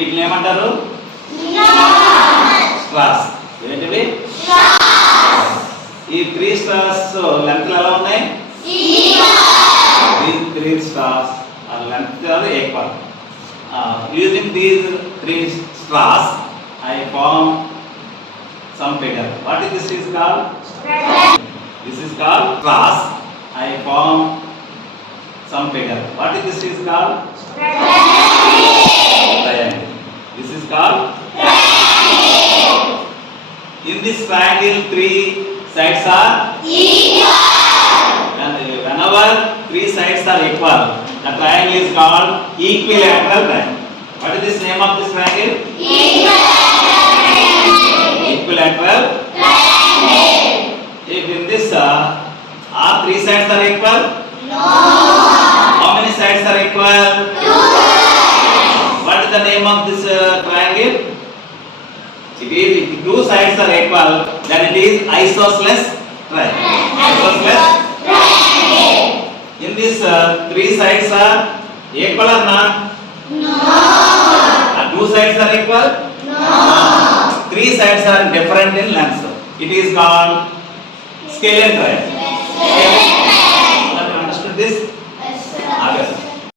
వీటిని ఏమంటారు? స్ట్రాస్. ఏంటివి? ఈ 3 స్ట్రాస్ లెంత్ ఎలా ఉన్నాయి? These 3 straws are length are equal. Using these 3 straws, I form some figure. What is this called? This is called straws. I form some figure. What is this called? Triangle. This is called triangle. In this triangle, 3 sides are equal. And whenever 3 sides are equal, the triangle is called equilateral triangle. What is the name of this triangle? Equilateral triangle. If in this all 3 sides are equal? No. How many sides are equal? 2. What is the name of this triangle? If 2 sides are equal, then it is isosceles triangle. Isosceles triangle. In this 3 sides are equal or not? No. 2 sides are equal? No. 3 sides are different in length. It is called scalene triangle. Have you understood this? Yes, sir.